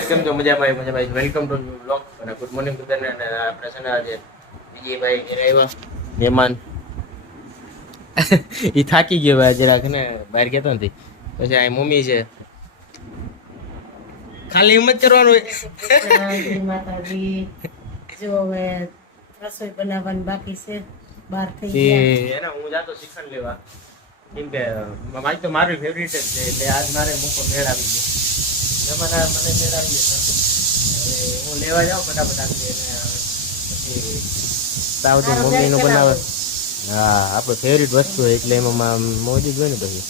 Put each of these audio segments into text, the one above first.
કેમ છો? મજાભાઈ welcome to new blog અને ગુડ મોર્નિંગ બધાને. અને આપણે છે ને આજે વિજયભાઈ ઘરે આવ્યા મહેમાન. એ થાકી ગયો ભાઈ જરાક ને બહાર ગયો નથી. પછી આ મમ્મી છે, ખાલી એમ જ કરવાનું હોય. માતાજી જો હવે રસોઈ બનાવવાની બાકી છે. બહાર થઈ ગયા એને હું જાતો શિખંડ લેવા, કેમ કે આજ તો મારું ફેવરિટ જ છે, એટલે આજ મારે મોકો મેળ આવી ગયો. મહેમાન મને મેળ આવી ગયો. હવે હું લેવા જાઉં ફટાફટ આપી પછી સાવથી મમ્મીનું બનાવે. હા, આપણે ફેવરિટ વસ્તુ હોય એટલે એમાં મોજ જ હોય ને. પછી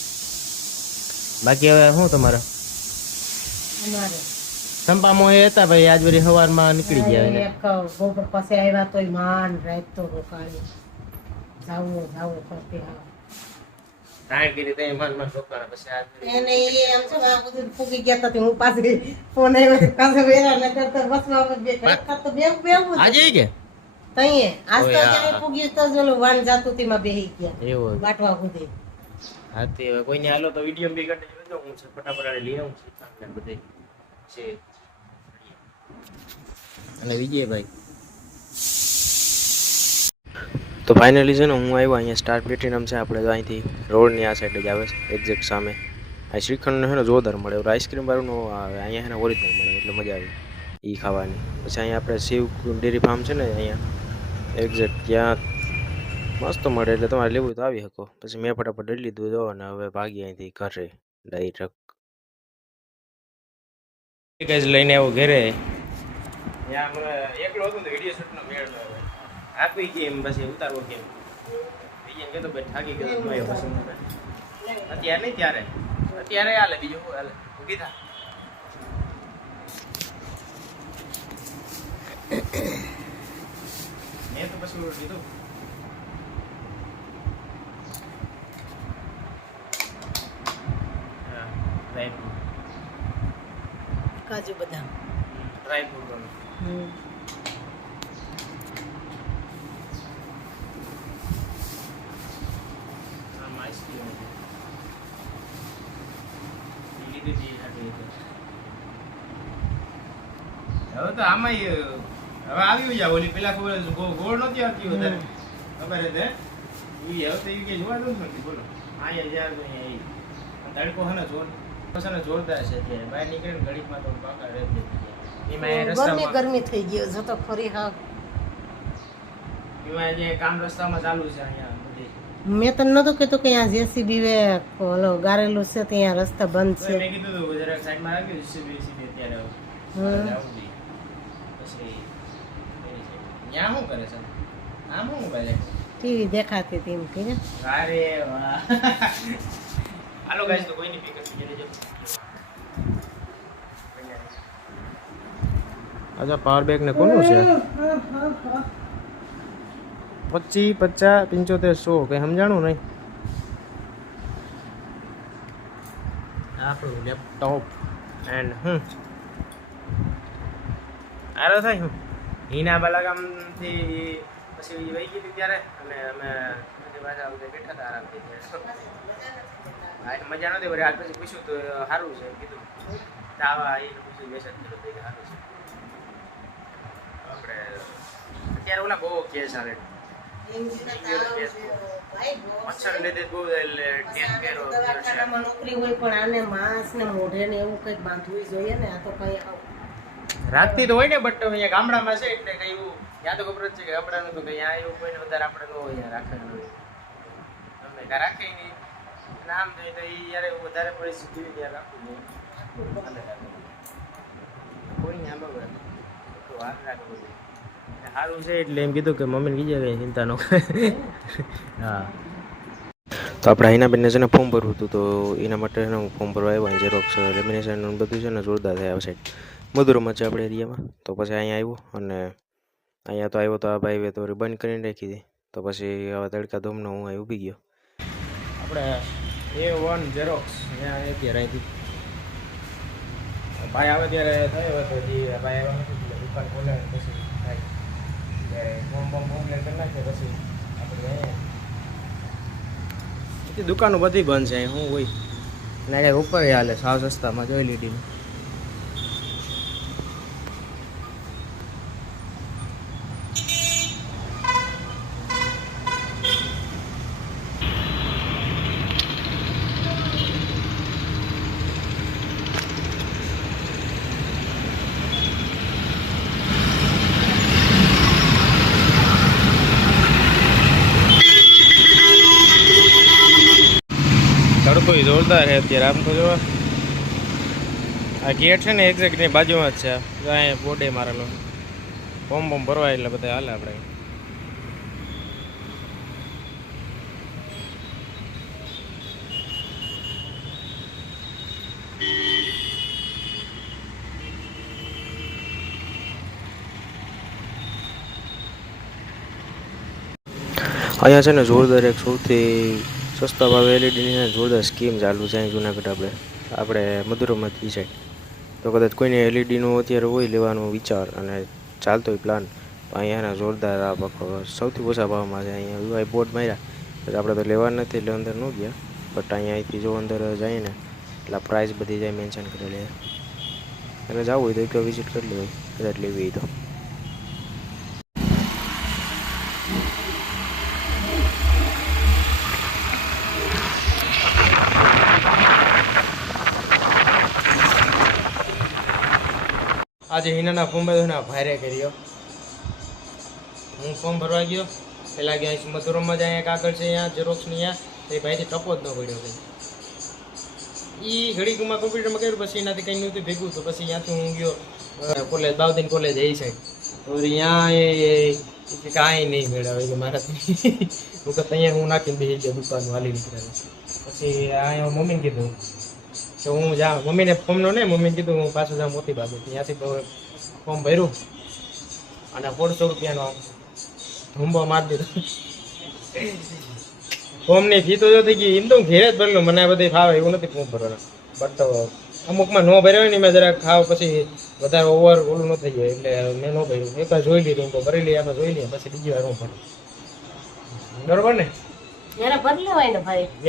બાકી હવે શું તમારે અમારે સંપા મોહે હતા ભાઈ? આજ વળી સવારમાં નીકળી ગયા. એક બપોર પાસે આવ્યા તોય માંડ રાત તો રોકાણી જાવું કરતી હા તાણ કરી તઈ માન રોકાણા. પછી આજ એને એ આમ છે આ બધું ફૂગી ગયા હતા હું પાછી ફોન આવ્યો પાછો વેરા ન કરતો બસમાં બે કલાક તો બેવું આજે કે તઈએ આજ તો જ્યારે ફૂગી તો જોલો વાન જાતું તેમાં બેહી ગયા એવું વાટવા સુધી. હા તે કોઈને હાલો તો વિડીયો બી કરી દેજો. હું છે ફટાફટ લઈ આવું છું બધે છે. અને વિજયભાઈ તો ફાઇનલી છે ને હું આવ્યો અહીંયા સ્ટાર પ્લેટિનમ છે આપણે તો અહીંથી રોડની આ સાઈડ જ આવે છે એક્ઝેક્ટ સામે. આ શ્રીખંડનો છે ને જોરદાર મળે. આઈસ્ક્રીમ વાળું આવે અહીંયા છે ને ઓરિજિનલ મળે એટલે મજા આવે એ ખાવાની. પછી અહીંયા આપણે શિવ ડેરી ફાર્મ છે ને અહીંયા એક્ઝેક્ટ ત્યાં મસ્ત મળે એટલે તમારે લેવું તો આવી શકો. પછી મેં ફટાફટ લઈ લીધું જો અને હવે ભાગી અહીંથી ઘરે ડાયરેક્ટ. લઈને આવ્યો ઘરે. ત્યાં મને એકલો હતો ને વિડીયો શૂટનો મેળ ન આવે. આપી કેમ પછી ઉતારવો કેમ બીજે કહેતો ભાઈ થાકી ગયો જોયો પછી અત્યારે નહીં અત્યારે હાલે બીજું શું હાલે. ઊભી થા. મેં તો પછી કીધું કાજુ બદામ ડ્રાય ફ્રૂટ હવે તો આમાં હવે આવી જાય. ઓલી પેલા ખબર ગોળ નથી આવતી વધારે ખબર હે હવે તો એ કે જોવા દઉં નથી. બોલો અહીંયા જ્યાં તો અહીંયા તડકો હે ને જોરદાર છે. અત્યારે બહાર નીકળે ને ઘડીકમાં તો પાકા રહે. એમાં ગરમી થઈ ગયો જો તો ખરી હા. એમાં જે કામ રસ્તામાં ચાલુ છે અહીંયા બધી. મેં તને નતું કીધું કે અહીંયા જેસીબી વે ઓલો ગારેલું છે ત્યાં રસ્તા બંધ છે. મેં કીધું તો જરાક સાઈડમાં રાખી જેસીબી અત્યારે પછી ત્યાં શું કરે છે? આમ શું મોબાઈલ ટીવી દેખાતી હતી એમ કહીને. અરે વાહ. હાલો ગાઈસ તો કોઈની પિકઅપ કરી લેજો. અચ્છા પાવર બેંક ને કોનું છે? 25 50 75 100 કઈ સમજાણું નહીં. આપણું લેપટોપ એન્ડ આરો થાય હું હીના બાલાગામથી પછી વહી ગઈ હતી ત્યારે અને અમે પાછા બેઠા હતા આરામથી. મજા નથી વળી. આજ પછી પૂછ્યું તો સારું છે કીધું. તાવા એ પૂછ્યું મેસેજ કર્યો તો સારું છે. આપણે અત્યારે ઓલા બહુ કેસ આવે મચ્છર લીધે બહુ નોકરી હોય પણ આને માંસ ને મોઢે ને એવું કંઈક બાંધવું જોઈએ ને. આ તો કઈ રાખતી તો હોય ને બટ અહીંયા ગામડામાં છે એટલે કઈ એવું યા તો ખબર જ છે કે ગામડાનું તો કઈ આ એવું કોઈને વધારે આપણે ન હોય રાખેલું હોય. તમને કાંઈ રાખે નહીં નામ જોઈએ તો એ યાર એવું વધારે પરિસ્થિતિ ત્યાં રાખવું જોઈએ. કોઈ આમ વાત રાખવું જોઈએ સારું છે એટલે એમ કીધું કે મમ્મીને કીધે કંઈ ચિંતા ન કરે. હા તો આપણે હિનાબેનને છે ને ફોર્મ ભરવું હતું તો એના માટે છે ને હું ફોર્મ ભરવા આવ્યો. ઝેરોક્સ લેમિનેશન બધું છે ને જોરદાર થાય આ સાઈડ મધુરમાં છે આપણે એરિયામાં. તો પછી અહીંયા આવ્યો અને અહીંયા તો આવ્યો તો આ ભાઈ તો બંધ કરીને રાખી હતી. તો પછી હવે તડકા ધોમનો હું અહીં ઊભી ગયો. આપણે A1 ઝેરોક્સ ત્યાં અત્યારે અહીંથી ભાઈ આવે ત્યારે થયો હતો. હજી ભાઈ આવ્યા નથી એટલે દુકાન ખોલે પછી થાય ફોર્મ કમ્પ્લેન કરી નાખીએ પછી આપણે દુકાનો બધી બંધ છે. શું હોય ને ઉપર હાલે સાવ સસ્તામાં જોઈ લીધી. જોરદાર છે અત્યારે. આમ તો જો આ ગેટ છે ને એક્ઝેક્ટની બાજુમાં જ છે. અહીંયા બોર્ડે મારેલો ફોર્મ બોમ ભરવા એટલે બધા હાલે આપણે. અહીંયા છે ને જોરદાર એક સૌથી સસ્તા ભાવે એલઈડીની જોરદાર સ્કીમ ચાલુ છે અહીં જુનાગઢ આપણે મધુરમથી છે. તો કદાચ કોઈને એલઈડીનું અત્યારે હોય લેવાનો વિચાર અને ચાલતો હોય પ્લાન, તો અહીંયાના જોરદાર આ પાખો સૌથી ઓછા ભાવમાં છે. અહીંયા યુઆઈ બોર્ડ માર્યા એટલે આપણે તો લેવા નથી એટલે અંદર ન ગયા, બટ અહીંયાથી જો અંદર જઈએ ને એટલે પ્રાઇસ બધી જાય મેન્શન કરેલી અને જવું હોય તો એક વિઝિટ કરી લેવાય કદાચ લેવી હોય તો. આજે હિનાના ફોર્મ બધું ભારે કર્યો. હું ફોર્મ ભરવા ગયો પહેલાં ગયા મધુરમમાં જ અહીંયા કાગળ છે અહીંયા ઝેરોક્સની અહીંયા એ ભાઈથી ટપો જ ન પડ્યો કંઈ. એ ઘડીકમાં કોમ્પ્યુટરમાં કર્યું પછી એનાથી કંઈ નહોતું ભેગું, તો પછી ત્યાંથી હું ગયો કોલેજ બાવદીન કોલેજ એ સાઈડ. તો અહીંયા એ કાંઈ નહીં મેળવે કે મારાથી હું તો અહીંયા હું નાખીને બેસી ગયો દુકાન વાલી નીકળ્યા. પછી અહીંયા મમ્મીને કીધું કે હું જા મમ્મીને ફોર્મનો ને મમ્મીને કીધું હું પાછું જાઉં મોતી બાજુ. ત્યાંથી ફોર્મ ભર્યું અને 150 રૂપિયાનો ધૂંબો મારી દીધો. ફોર્મની ફી તો જો થઈ ગઈ. એમ તો હું ઘેરે જ ભરેલું, મને આ બધી ફાવે એવું નથી ફોર્મ ભરવાનું. બટ અમુકમાં ન ભર્યો હોય ને મેં જરાક ખાવ પછી વધારે ઓવર ઓલું ન થઈ જાય એટલે મેં ન ભર્યું. એકવાર જોઈ લીધું તો ભરી લઈએ આપણે જોઈ લઈએ પછી બીજી વાર હું ભરું. બરોબર ને?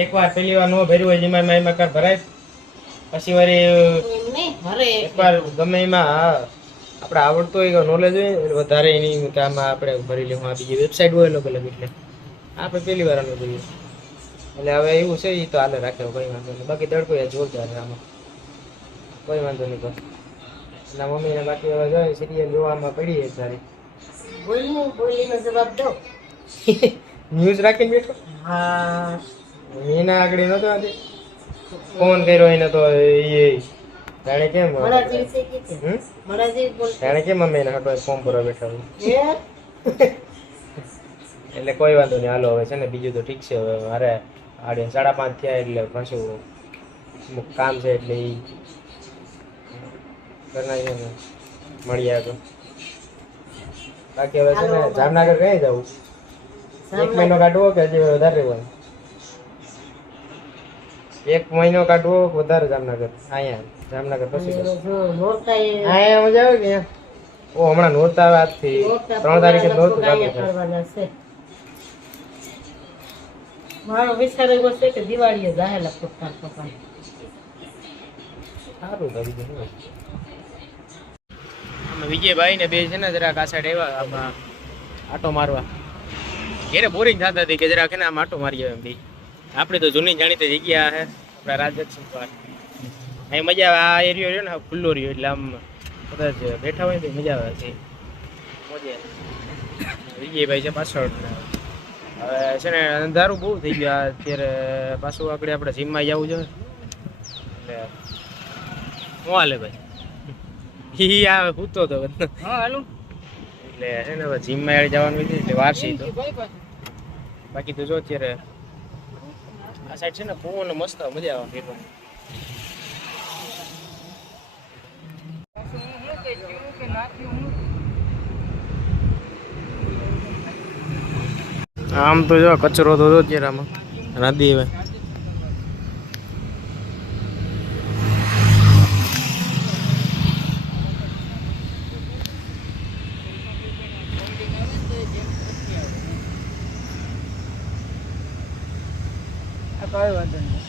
એકવાર પહેલી વાર ન ભર્યું હોય જેમાં એમાં કાર ભરાય પછી વારી એકવાર ગમે એમાં આપણે આવડતું હોય નોલેજ હોય વધારે એની કે આમાં આપણે ભરી લેવું. આ બીજી વેબસાઇટ હોય અલગ અલગ એટલે આપણે પહેલી વાર અમે જોઈએ એટલે હવે એવું છે એ તો હાલે રાખે કોઈ વાંધો નહીં. બાકી તડકો યાર જોરદાર છે આમાં કોઈ વાંધો નહીં. તો એના મમ્મીને બાકી હવે જોઈએ સિરિયલ જોવામાં પડી એક સારી ન્યૂઝ રાખીને બેઠો. હા એના આગળ નતો આજે ફોન કર્યો એને તો એ જાણે કેમ જાણે કેમ અમે એને હટવા ફોર્મ ભરવા બેઠા હોય એટલે કોઈ વાંધો નહીં. હાલો હવે છે ને બીજું તો ઠીક છે. હવે મારે 5:30 થયા એટલે પાછું અમુક કામ છે એટલે એ કરનાર મળી આવે તો બાકી હવે છે ને જામનગર કઈ જવું? 1 મહિનો કાઢવો કે હજી વધારે રહેવાનું? 1 મહિનો કાઢવો વધારે જામનગર? અહીંયા જામનગર પછી અહીંયા મજા આવે કે ઓ હમણાં નોરતા આવે આજથી 3 તારીખે નોરતું ચાલુ છે. મારો વિચાર એવો છે કે દિવાળીએ જાહેલા ફૂટતા પપ્પા સારું કરી દે. અમે વિજયભાઈ ને બે છે ને જરાક આ સાઈડ આવ્યા આમાં આટો મારવા. ઘેરે બોરિંગ થતા હતી કે જરાક છે ને આમ આટો મારી આવે એમ બી. આપણે તો જૂની જાણીતી જગ્યા છે આપણા રાજદક્ષિણ પાર્ક. અહીં મજા આવે. આ એરિયો રહ્યો ને ખુલ્લો રહ્યો એટલે આમ કદાચ બેઠા હોય તો મજા આવે છે. મજા વિજયભાઈ છે પાછળ. હવે છે ને અંધારું બહુ થઈ ગયું અત્યારે. પાછું આગળ આપણે જીમમાં જવું જોઈએ એટલે શું હાલે ભાઈ? ઈ આવે પૂછતો હતો એટલે છે ને જીમમાં જવાનું હોય એટલે વારસી તો બાકી તો જો અત્યારે આ સાઈડ છે ને પવન મસ્ત મજા આવે ફેરવાની. આમ તો જો કચરો તો અત્યારે આમાં નદી હવે કઈ વાંધો નહીં.